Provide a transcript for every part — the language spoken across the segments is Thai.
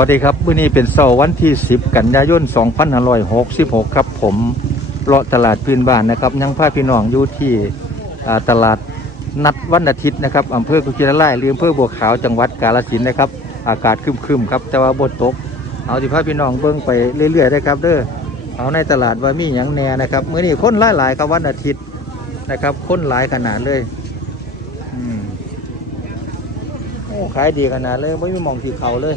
สวัสดีครับมื้อนี้เป็นเสาร์วันที่ 10 กันยายน 2566 ครับ ผมเลาะตลาดพื้นบ้านนะครับ ยังพาพี่น้องอยู่ที่ตลาดนัดวันอาทิตย์นะครับอำเภอกุชินารายหรืออำเภอบัวขาวจังหวัดกาฬสินธุ์นะครับ อากาศครึมๆครับ แต่ว่าบนตก เอาที่พาพี่น้องเบิ่งไปเรื่อยๆได้ครับเด้อเอาในตลาดว่ามีหยังแน่นะครับมื้อนี้คนหลายๆครับวันอาทิตย์นะครับคนหลายขนาดเลยอืมโอ้ขายดีขนาดเลยไม่มีมองที่เขาเลย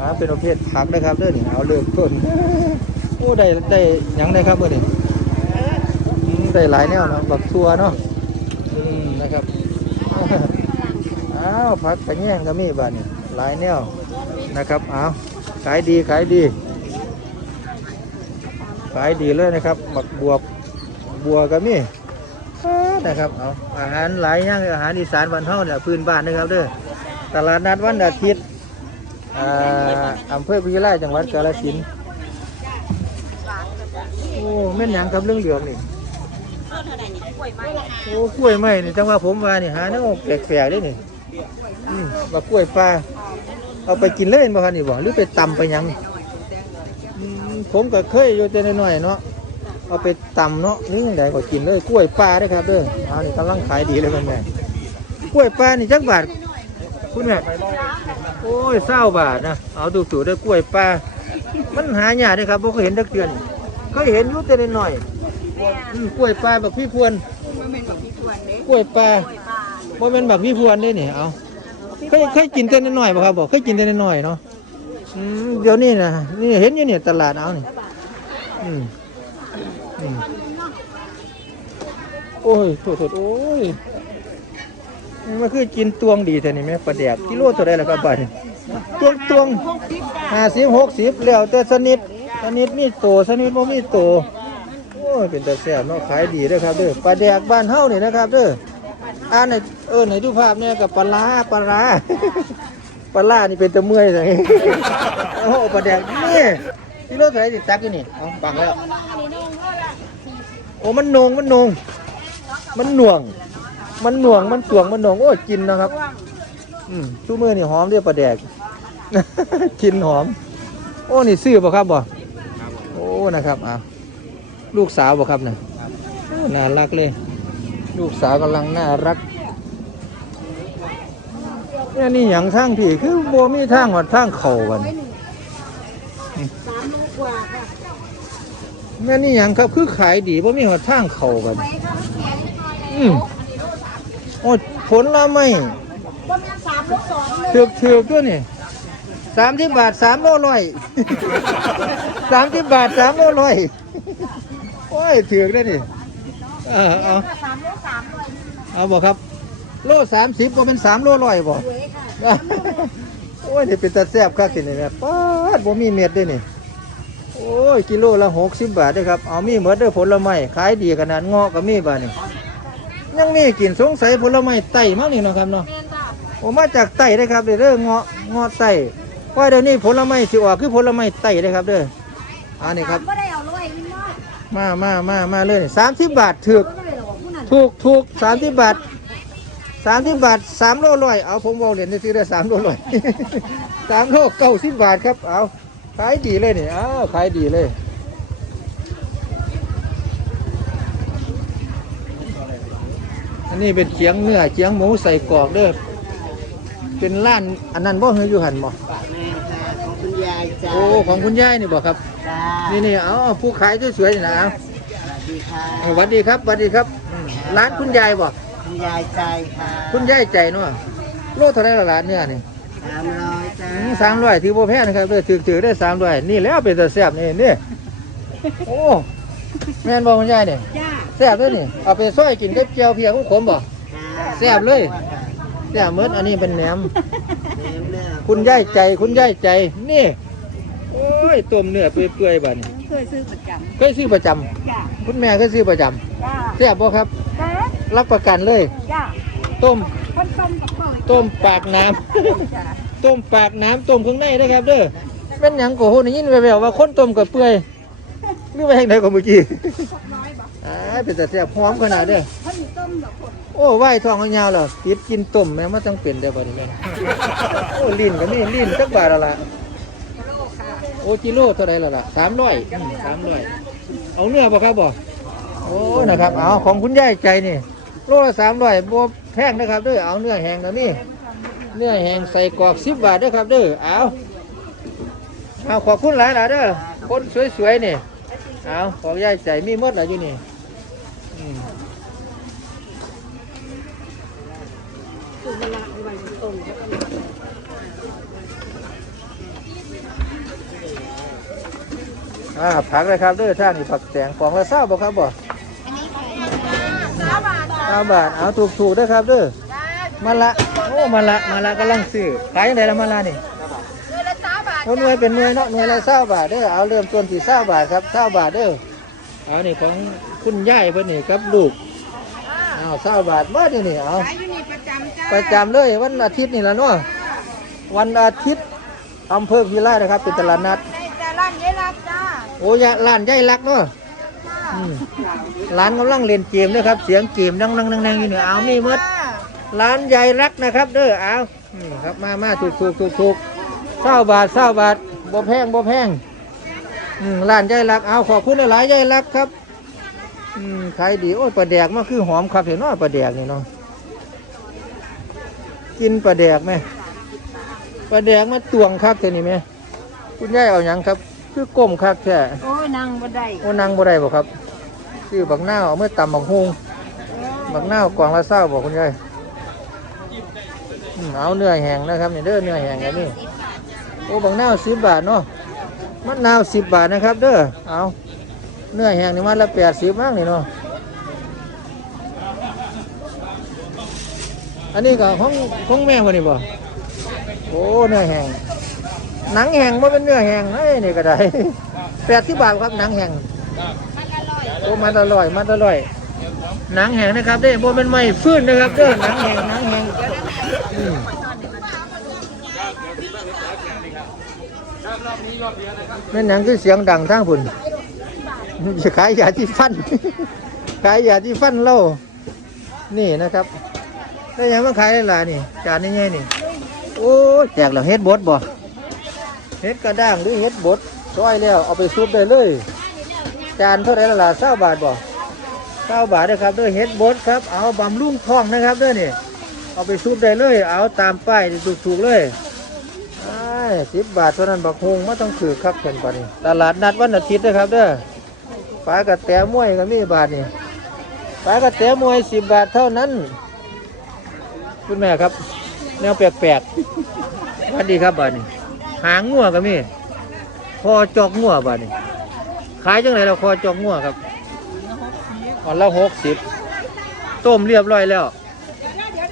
อ่าเป็นประเภทผักนะครับเด้อนี่เอาเริ่มต้นโอ้ได้ได้หยังได้ครับเมื่อนี้อืมได้หลายแนวเนาะแบบทัวเนาะอืมนะครับอ้าวผักกระแยงก็มีบ้านนี่หลายแนวนะครับอ้าวขายดีขายดี ขายดีเลยนะครับหมักบวบบัวก็มีนะครับเอาอาหารหลายอย่างอาหารอีสานบ้านเฮาเนี่ยพื้นบ้านนะครับเด้อตลาดนัดวันอาทิตย์ อ่าอำเภอพิจิตรจังหวัดกาฬสินธุ์โอ้แม่นหยังครับเรื่องเหลืองนี่โอ้กล้วยไม้นี่จังว่าผมว่านี่หาแนวแปลกๆได้นี่อืมว่ากล้วยปลาเอาไปกินเล่นบ่ครับนี่บ่หรือไปตำไปหยังอืมผมก็เคยอยู่แต่น้อยๆเนาะเอาไปตำเนาะหรือยังไงก็กินเลยกล้วยปลาได้อครับเด้อเอานี่กำลังขายดีเลยคุณแม่กล้วยปลานี่จักบาท คุณแม่โอ้ยเศร้าบาทนะเอาดูสูด้วยกล้วยปลามันหายากเลยครับผมก็เห็นทักเดือนเคยเห็นอยู่แต่น้อยๆอืมกล้วยปลาแบบพี่พวนกล้วยปลาโมเมนแบบพี่พวนได้นี่เอาเคยเคยกินแต่น้อยๆป่ะครับบอกเคยกินแต่น้อยๆเนาะอืมเดี๋ยวนี้นะนี่เห็นอยู่เนี่ยตลาดเอานี่อืมอืมโอ้ยโถโถโอ้ย มันคือกินตวงดีแต่นี่แม่ปลาแดกกิโลตัวได้แล้วครับบัดนี้ตวงตวงห้าสิบหกสิบแล้วแต่สนิทสนิทมีโตสนิทบ่มีโตโอ้ยเป็นต่แซ่บเนาะขายดีเด้อครับเด้อปลาแดกบ้านเฮานี่นะครับเด้ออ่านในเออในดูภาพเนี่ยกับปลาร้าปลาร้าปลาร้านี่เป็นตะเมื่อยจังโอ้ปลาแดกนี่ที่รถไถติดตักอยู่นี่เอาปังแล้วโอ้มันนงมันนงมันหน่วง มันหน่วงมันตวงมันหน่วงโอ้ยกินนะครับ อืมชูมือนี่หอมเรียปลาแดก กินหอม โอ้นี่ซื้อบ่ครับบ่โอ้นะครับอะลูกสาวบ่ครับนะน่ารักเลย ลูกสาวกำลังน่ารักเนี่ยนี่หยังทางพี่คือบ่มีทางหอดทางเข่ากันสามลูกกว่าค่ะแม่นี่หยังครับคือขายดีบ่มีหอดทางเข่ากันอืม โอ้ผลละไม่ประมาณสามลูกสองเลยเถือกเถือกด้วยนี่สามสิบบาทสามโลร้อยสามสิบบาทสามโลร้อยโอ้ยเถือกได้นี่เออเอาสามลูกสามเลยเอาบอกครับ โลสามสิบก็เป็นสามโลร้อยบ่สวยค่ะโอ้ยนี่เป็นตาแซ่บครับสินี่แม่ป้าดบ่มีเม็ดด้วยนี่โอ้ยกิโลละหกสิบบาทเด้อครับ เอามีเหมือนเด้อผลไม้ขายดีขนาดเงาะก็มีบาทนี่ ยังมีกินสงสัยผลไม้ไต่มั้งนี่เนาะครับเนาะแม่นจ้ะโอ้มาจากไต่ได้ครับเด้อเด้อเงาะเงาะไต่ว่าเดี๋ยวนี้ผลไม้สิออกคือผลไม้ไต่ได้ครับเด้ออันนี้ครับไม่ได้เอาเลยวินน้อยมามามามาเลยสามสิบบาทถูกก็เลยหรอกผู้นั้นถูกถูกสามสิบบาทสามสิบบาทสามโลร้อยเอาผมเอาเหรียญได้ซื้อได้สามโลร้อย สามโลเก้าสิบบาทครับเอาขายดีเลยนี่เอาขายดีเลย นนี้เป็นเขียงเนื้อเขียงหมูใส่กรอกเด้อเป็นร้านอันนั้นบ่เฮยอยู่หันบ่แม่ค่ะของคุณยายจ้าโอ้ของคุณยายนี่บ่ครับ จ้านี่นี่เอาเอาผู้ขายสวยๆนี่นะเอาสวัสดีค่ะเอาสวัสดีครับสวัสดีครับอืมร้านคุณยายบ่คุณยายใจค่ะคุณยายใจเนาะโลเท่าไรละร้านเนื้อนี่สามร้อยจ้าสามร้อยถือบ่แพงนะครับเด้อถือถือได้สามร้อยนี่แล้วเป็นตาแซ่บนี่นี่โอ้ แม่นบ่คุณยายนี่จ้าแซ่บเลยนี่เอาไปซอยกินกับเจียวเพียขมๆบ่แซ่บเลยแซ่บหมดอันนี้เป็นแหนม คุณยายใจคุณยายใจนี่โอ้ยต้มเนื้อเปื่อยๆบัดนี้เคยซื้อประจเคยซื้อประจำำจ้าคุณแม่เคยซื้อประจำจ้าแซ่บบ่ครับ จ้ารับประกันเลย จ้าต้มคนต้มกับเปิดต้มปากน้ำ จ้าต้มปากน้ำต้มข้างในนะครับเด้อแม่นหยังโกโหนี่ยินแววๆว่าคนต้มกับเปื่อย หรือว่าแห่งใดก็เมื่อกี้น้อยบอกอ่าเป็นแต่แซ่บหอมขนาดเด้อเขาอยู่ต้มแบบคนโอ้ไหวทองเขายาวแล้วติดกินต้มแม่มันต้องเป็นได้บ่นี่แม่โอ้ลิ้นก็มีลิ้นจักบาทละละอ้กิโลเท่าไหรล่ะล่ะสามร้อยสามร้อยเอาเนื้อบ่ครับบ่โอ้นะครับเอาของคุณยายใจนี่โลละสามร้อยบ่แพงนะครับเด้อเอาเนื้อแห้งแล้วนี่เนื้อแห้งใส่กรอกสิบบาทเด้อครับเด้อเอาเอาขอบคุณหลายหลายๆเด้อคนสวยๆนี่ เอาของยายใจมีหมดแล้วอยู่นี่อืมคือมันละไว้ตรงอ่าผักเลยครับเด้อท่านนี่ผักแตงกล่องละเศร้าบ่ครับบ่สามบาทเก้าบาทเอาถูกถูกๆเด้อครับเด้อมาละโอ้มาละมาละกำลังซื้อขายยังไงละมาละนี่เดือนละ สามบาทโอ้หน่วยเป็นหน่วยเนาะหน่วยละเศร้าบาทเด้อเอาเริ่มต้นที่เศร้าบาทครับเศร้าบาทเด้อเอานี่ของคุณยายเพิ่นนี่ครับลูกเอาเศร้าบาทบ่เดี๋ยวนี้เอาขายอยู่นี่ประจำจ้าประจำเลยวันอาทิตย์นี่ละเนาะวันอาทิตย์อำเภอพิไลนะครับเป็นตลาดนัดในแต่ร้านเยรับจ้าโอ้ยะร้านใหญ่รักเนาะอืมร้านกำลังเล่นเกมนะครับ เสียงเกมดังๆๆๆอยู่เนี่ยเอามีหมดร้านใหญ่รักนะครับ เด้อเอาอืมครับมามาถูกถูกถูกถูก เศร้าบาทเศร้าบาทบ่แพงบ่แพงอืมร้านใหญ่รักเอาขอบคุณหลายๆใหญ่รักครับอืมขายดีโอ้ยปลาแดกมันคือหอมครับเห็นเนาะปลาแดกนี่เนาะกินปลาแดกไหมปลาแดกมาตวงคักเท่านี้ไหมคุณยายเอาหยังครับ คือก้มคักแท้โอ้ยนางบันไดโอ้นางบ่ได้บ่ครับซื้อบักหน้าวเอาเมื่อตำบักฮุงบักหน้าวกล่องละเศร้าบอกคุณยายอืมเอาเนื้อแห้งนะครับนี่เด้อเนื้อแห้งอันนี้ โอ้บักหน้าวสิบบาทเนาะมะนาวสิบบาทนะครับ เด้อเอาเนื้อแห้งนี่มันละแปดสิบมั้งนี่เนาะอันนี้ก็ของของแม่คนนี้บ่โอ้เนื้อแห้งหนังแห้งบ่เป็นเนื้อแห้งเอ้ยนี่ก็ได้แปดสิบบาทครับหนังแห้งโอ้มันอร่อยมันอร่อยหนังแห้งนะครับเด้โบเป็นไม่ฟื้นนะครับเด้อหนังแห้งหนังแห้ง อืมแม่นหนังคือเสียงดังทางพุ่นจะขายยาที่ฟัน ขายยาที่ฟันเล่านี่นะครับได้ยังมาขายได้หลายนี่ จานนี้ไงนี่ โอ้แจกแล้วเฮ็ดบดบ่เฮ็ดกระด้างหรือเฮ็ดบดซอยแล้วเอาไปซุปได้เลย จานเท่าไรละล่ะเศร้าบาทบ่เศร้าบาทนะครับด้วยเฮ็ดบดครับ เอาบำรุงท้องนะครับด้วยนี่ เอาไปซุปได้เลย เอาตามป้ายถูกๆเลย สิบบาทเท่านั้นบักฮงไม่ต้องถือครับเห็นปะนี่ตลาดนัดวันอาทิตย์นะครับเด้อปลากระแตมวยก็มีบาทนี่ปลากระแตมวยสิบบาทเท่านั้นคุณแม่ครับ แนวแปลกๆวัสดีครับบาทนี่หางงัวก็มีคอจอกงัวบาดนี่ขายจังไรเราคอจอกงัวครับอันละหกสิบต้มเรียบร้อยแล้ว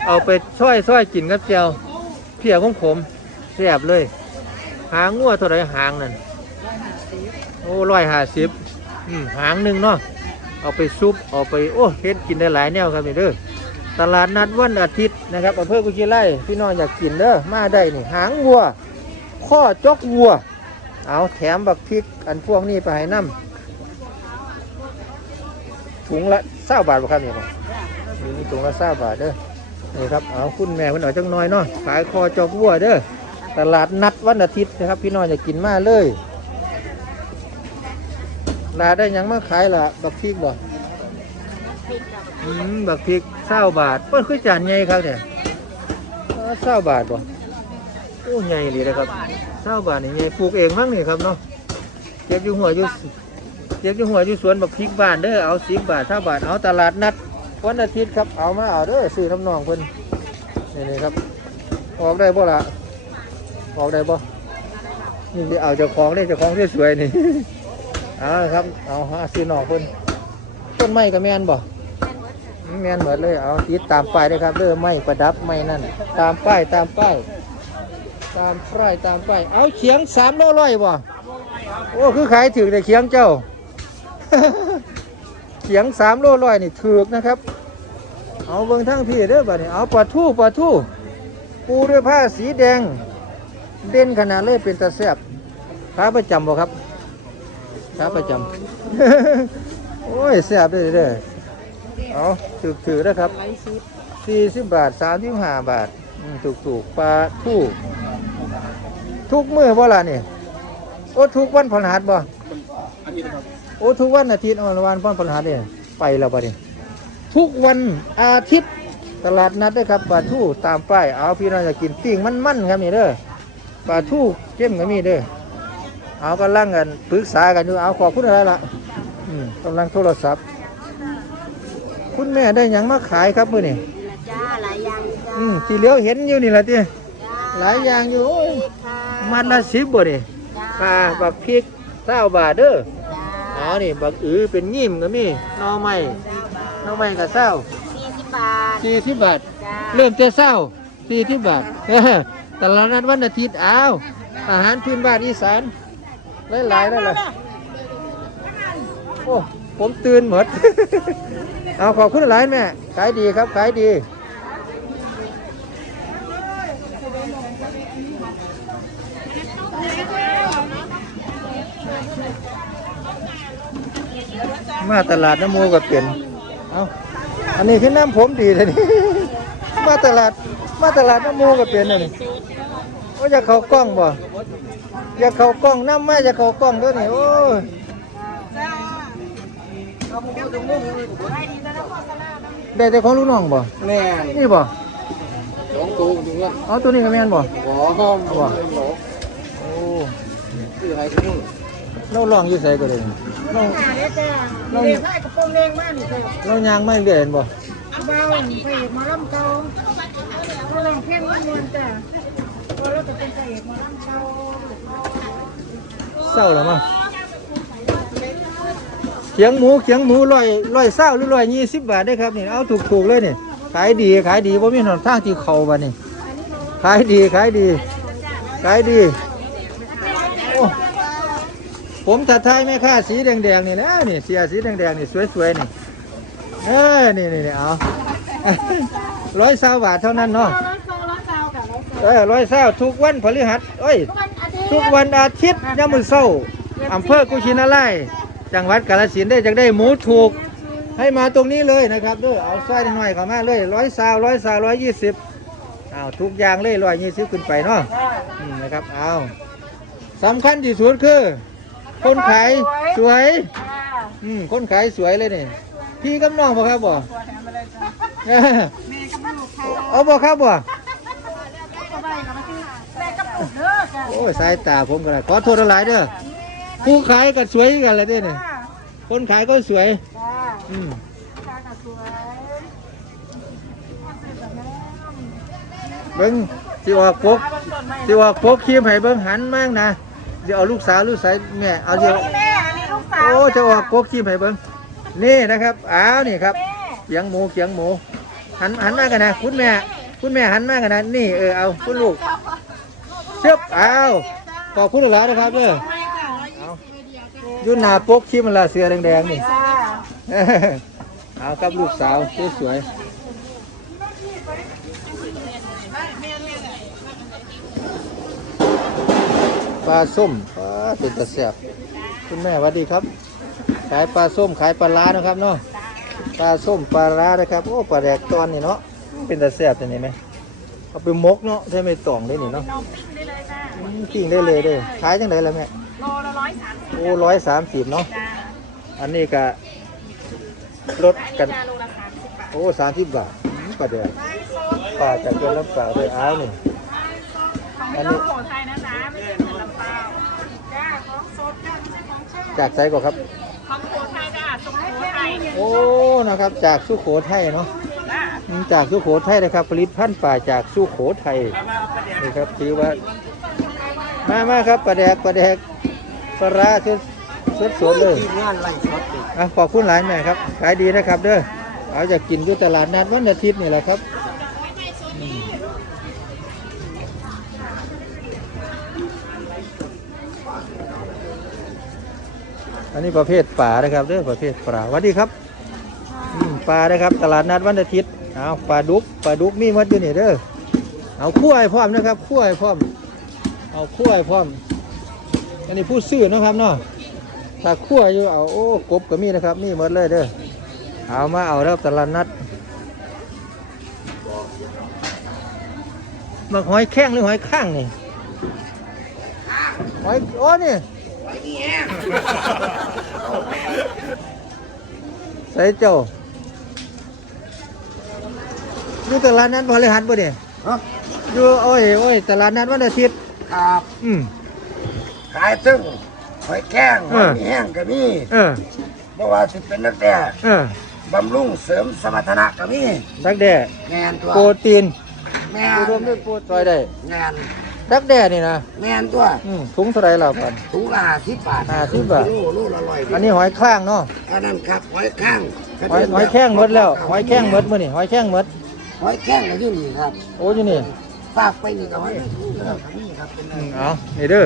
เอาไปช่อยช่อยกินกับเจียวเพียของผมแซ่บเลย หางงัวเท่าไรหางนั่นโอ้ร้อยห้าสิบหางหนึ่งเนาะเอาไปซุปเอาไปโอ้เฮ็ดกินได้หลายแนวครับนี่เด้อตลาดนัดวันอาทิตย์นะครับอำเภอกุชิไลพี่น้องอยากกินเด้อมาได้นี่หางวัว ข้อจกวัว เอาแถมบักพริกอันพวกนี้ไปให้น้ำถุงละเศร้าบาทบ่ครับนี่บ่มีถุงละเศร้าบาทเด้อนี่ครับเอาคุณแม่คุณเอาจังน้อยเนาะขายคอจกวัวเด้อ ตลาดนัดวันอาทิตย์นะครับ พี่น้องจะกินมาเลยลาได้ยังมาขายล่ะบักพริกบ่อืมบักพริกเศร้าบาทเพิ่นคือจานใหญ่ครับเนี่ยเศร้าบาทบ่โอ้ใหญ่เลยนะครับเศร้าบาทนี่ใหญ่ปลูกเองมั้งนี่ครับเนาะเก็บอยู่หัวอยู่เก็บอยู่หัวอยู่สวนบักพริกบ้านเด้อเอาสิบบาทเท่าบาทเอาตลาดนัดวันอาทิตย์ครับเอามาเอาเด้อซื้อน้ำนองเพิ่นนี่นี่ครับออกได้บ่ล่ะ ออกได้บ่นี่เอาเจ้าของได้เจ้าของที่สวยนี่เอาครับ เอาหาซื้อน้อเพิ่นต้นไม้ก็แม่นบ่แม่นเหมือนเลย เอาติดตามป้ายได้ครับเด้อไม้ประดับไม้นั่น ตามป้ายตามป้าย ตามป้ายตามป้าย เอาเขียงสามโลร้อยบ่โอ้ คือขายถือแต่เขียงเจ้า เขียงสามโลร้อยนี่ถือนะครับ เอาเบิ่งทั้งพี่เด้อบัดนี้เอาปลาทู่ปลาทู่ปูด้วยผ้าสีแดง เด่นขนาดเลยเป็นตาแซบขาประจำบ่ครับขาประจำโอ้ยแซบเด้เด้อเอาถือถือนะครับสี่สิบบาทสามสิบห้าบาทถูกถูกปลาทู่ทุกมือบ่ล่ะนี่โอ้ทุกวันพฤหัสบ่อนะครับโอ้ทุกวันอาทิตย์วันวันพฤหัสเนี่ยไปแล้วบ่เนี่ยทุกวันอาทิตย์ตลาดนัดด้อครับปลาทูตามป้ายเอาพี่น้องอยากกินปิ้งมันๆครับนี่เด้อ ปลาทูเข้มก็มีเด้อเอากำลังกันปรึกษากันอยู่เอาขอบคุณอะไรล่ะอืมกำลังโทรศัพท์ คุณแม่ได้หยังมาขายครับมื้อนี่จ้าหลายอย่างจ้าอืมที่เหลียวเห็นอยู่นี่ล่ะติจ้าหลายอย่างอยู่โอ้ยค่ะมัดละสิบบ่นี่จ้าปลาบักพริกเศร้าบาทเด้อจ้าอ๋อนี่บักอือเป็นยิ้มก็มีหน่อไม้หน่อไม้ก็เศร้าสี่สิบบาทสี่สิบบาทจ้าเริ่มแต่เศร้าสี่สิบบาทเออ ตลาดนัดวันอาทิตย์อ้าวอาหารพื้นบ้านอีสานหลายๆแล้วล่ะโอ้ผมตื่นหมด เอาขอบคุณหลายแม่ขายดีครับขายดีมาตลาดน้ำมูก็เปลี่ยน เอาอันนี้คือน้ำผมดีเลยนี่ มาตลาด มาตลาดน้ำมูก็เปลี่ยนเลย นี่ว่าจะเข้ากล้องบ่อยากเข้ากล้องน้ำมาจะเข้ากล้องด้วยนี่โอ้ยได้แต่ของลูกน้องบ่แน่นี่บ่สองตัวดูว่าเอาตัวนี้ก็แม่นบ่หมอห้องหมอโอ้คืออะไรกันนู่นเราลองอยู่ใส่ก็ได้นี่เราหาได้จ้าเราเรียกให้กระโปรงแดงมากนี่จ้าเรายางไม่เรื่อยเห็นบ่เบาไปเอกมาล่ำเก่าเราลองเพ่งมันมวนจ้าพอแล้วก็ เศร้าแล้วมั้งเขียงหมูเขียงหมูร้อยร้อยเศร้าหรือร้อยยี่สิบบาทได้ครับนี่เอาถูกถูกเลยนี่ขายดีขายดีว่ามีหนทางที่เขาบ่นี่ขายดีขายดีขายดีผมถัดท้ายแม่ค้าสีแดงๆนี่นะนี่เสียสีแดงๆนี่สวยๆนี่เออนี่นี่นี่เอาร้อยเศร้าบาทเท่านั้นเนาะ เก้าเออร้อยเศร้าทุกวันพฤหัสเอ้ย ทุกวันอาทิตย์ทุกวันอาทิตย์ยามมื้อเช้าอำเภอกุชินาไลยจังหวัดกาฬสินธุ์ได้จังได้หมูถูก ให้มาตรงนี้เลยนะครับเด้วยเอาสร้อยหน่อยเข้ามาเลยร้อยสาวร้อยสาวร้อยยี่สิบเอาทุกอย่างเลยร้อยยี่สิบขึ้นไปเนาะอืมนะครับเอาสำคัญที่สุดคือ คนขายสวย อืมคนขายสวยเลยนี่พี่กับน้องบ่ครับบ่ เออเอาบ่ครับบ่ แม่กระปุกเด้อจ้า โอ้ยสายตาผมก็ได้ขอโทษหลายๆเด้อผู้ขายก็สวยกันเลยเด้เนี่ยคนขายก็สวย จ้าอืมจ้าก็สวยเบิ้งสิออกปกสิออกปกครีมให้เบิ้งหันมากนะเดี๋ยวเอาลูกสาวลูกสาวแม่เอาเดี๋ยวแม่อันนี้ลูกสาวโอ้จะออกปกครีมให้เบิ้งนี่นะครับอ้าวนี่ครับแม่เขียงหมูเขียงหมูหันหันมากกันนะ คุณแม่ คุณแม่หันมากกันนะนี่เออเอาคุณลูก เชือบอ้าวขอบคุณหลายๆนะครับเด้อเอาอยุ่หนาปกครีมมันละเสือแดงๆนี่จ้าเอากับลูกสาวสวยๆปลาส้มปลาเป็นตะแสบคุณแม่สวัสดีครับ ขายปลาส้มขายปลาล้านะครับเนาะปลาส้มปลาล้านะครับโอ้ปลาแดกตอนนี่เนาะเป็นตะแสบตัวนี้ไหมเอาไปมกเนาะใช่ไหมตองได้นี่เนาะ ปิ้งได้เลยด้เลยเด้อขายจังไดล่ะแม่โลละร้อยสามสิบโอ้ร้อยสามสิบเนาะจ้าอันนี้ก็ลดอันกันจ้าโลละสามสิบบาทโอ้สามสิบบาทอืมปลาแดกปลาจากเกินลำเปล่าด้วยอ้าวนี่ ของไม่ต้องโขไทยนะจ๊ะไม่ใช่เหมือนลำเปล่าจ้าของสดจ้าไม่ใช่ของแช่จากไซก่อนครับ ของโขไทยจ้าสุโขทัยโอ้นะครับจากสุโขทัยเนาะ จ้า จากสุโขทัยนะครับผลิตพันธุ์ป่าจากสุโขทัยนี่ครับถือว่า มามาครับปลาแดกปลาแดกปลาร้าสดสดสดเลยทีมงานไล่ช็อตติอะขอบคุณหลายแม่ครับขายดีนะครับเด้อเอาจากกินอยู่ตลาดนัดวันอาทิตย์นี่แหละครับอืมอันนี้ประเภทป่านะครับเด้อประเภทปลาสวัสดีครับอืมปลานะครับ ตลาดนัดวันอาทิตย์เอาปลาดุกปลาดุกมีหมัดอยู่นี่เด้อเอาคั่วให้พร้อมนะครับคั่วให้พร้อม เอาคั่วให้พร้อม อันนี้ผู้ซื้อเนาะครับเนาะถ้าคั่วอยู่เอาโอ้กบก็มีนะครับมีหมดเลยเด้อเอามาเอาแล้วตลาดนัดมักหอยแข้งหรือหอยข้างนี่หอยโอ้นี่ใส่เจ้าอยู่ตลาดนั้นพฤหัสบ่เนี่ยฮะอยู่โอ้ยโอ้ยตลาดนัดวันอาทิตย์ ครับอืมขายซึ่งหอยแข้งหเออยอแห้งก็มีเออเพราะว่าสิเป็นนักแต่เออบำรุงเสริมสมรรถนะก็มีดักแด้แมนตัวโปรตีนแมอุนดมด้วยโปรตีนซอยได้แมนดักแด้นี่นะแมนตัวอืมถุงเท่าไหรล่ะปันถุงละห้าสิบบาทห้าสิบบาทโลโลละร้อยอันนี้หอยข้างเนาะอันนั้นครับหอยข้างหอยหอยแข้งหมดแล้วหอยแข้งหมดมื้อนี่หอยแข้งหมดหอยแข้งก็อยู่นี่ครับ โอ้ยนี่ ฝากไปนี่ก็หอยแมงผู้เด้อครับนี่ครับเป็นอืมเอานี่เด้อ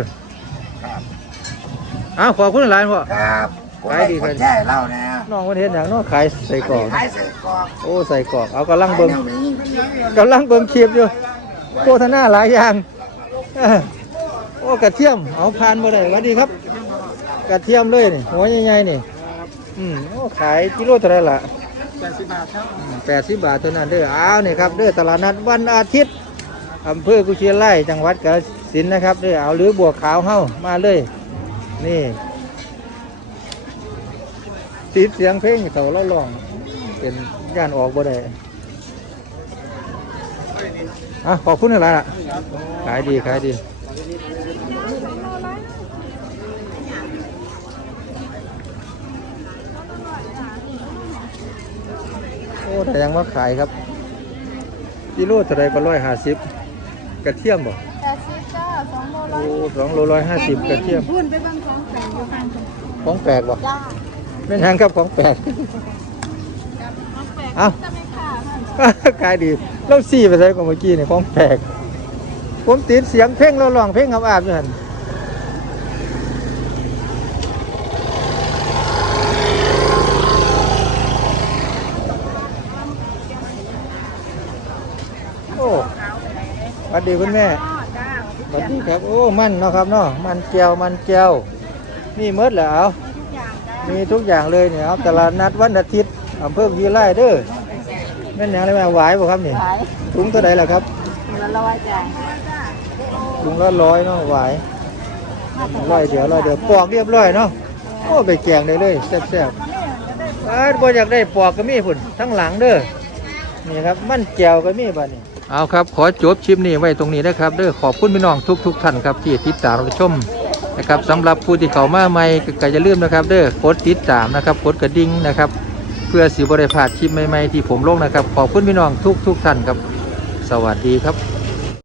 ครับเอาขอบคุณหลายพ่อครับคนขายไลดีค์คครับนแช่เล่านะน้องวันเห็นอย่างเนาะขายใส่กรอกขายใส่กรอกโอ้ใส่กรอกเอากำลังเบิ่งขายแนวนี้กำลังเบิ่งคลิปอยู่โฆษณาหลายอย่างเออโอ้กระเทียมเอาผ่านบ่ได้สวัสดีครับ กระเทียมเลยนี่หัวใหญ่ๆนี่อืมโอ้ขายกิโลเท่าไหรล่ะแปดสิบบาทครับแปดสิบบาทเท่านั้นเด้ออ้าวนี่ครับเด้อตลาดนัดวันอาทิตย์ อำเภอกุเชียไร่จังหวัดกาฬสินธุ์นะครับเด้อเอาหรือบัวขาวเฮ้ามาเลย นี่ติดเสียงเพลงเขาเล่าร้อง เป็นย่านออกบ่ได้อะขอบคุณอะไรล่ะ ขายดีขายดีโอ้แต่ยังว่าขายครับกิโลเท่าไรก็ร้อยห้าสิบ กระเทียมบ่แปดสิบจ้าสองโลร้อโอ้ยสองโลร้อยห้าสิบกระเทียม พุ่นไปบางของแต่งอยู่ข้างกันของแปลกบ่จ้าเป็นทางครับของแปลก ของแปลกเอ้า จะไม่ขาดค่ะขายดีเราสี่ไปใส่ของเมื่อกี้นี่ของแปลก ผมติดเสียงเพลงเราร้องเพลงอาบๆอยู่หันโอ้ สวัสดีคุณแม่จ้าสวัสดีครับ โอ้ มันเนาะครับเนาะ มันแก้ว มันแก้ว นี่หมดแล้วทุกอย่างจ้ามีทุกอย่างเลยเนี่ยครับ ตลาดนัดวันอาทิตย์อำเภอวีไร่เด้อแม่นหยังอะไรมาหวายบ่ครับนี่ขายถุงเท่าไหร่ล่ะครับละร้อยจ้าถุงละร้อยเนาะหวายร้อยเดียวร้อยเดียวปอกเรียบร้อยเนาะ โอ้ ไปแกงได้เลยแซ่บๆอ้าบ่อยากได้ปอกก็มีพุ่นทั้งหลังเด้อ นี่ครับ มันแก้วก็มีบัดนี้ เอาครับ ขอจบชิปนี้ไว้ตรงนี้นะครับเด้อขอบคุณพี่น้องทุกๆท่านครับที่ติดตามรับชมนะครับสำหรับผู้ที่เข้ามาใหม่ก็อย่าลืมนะครับเด้อกดติดตามนะครับกดกระดิ่งนะครับ เพื่อสิบริพาดชิปใหม่ๆที่ผมลงนะครับ ขอบคุณพี่น้องทุกๆท่านครับ สวัสดีครับ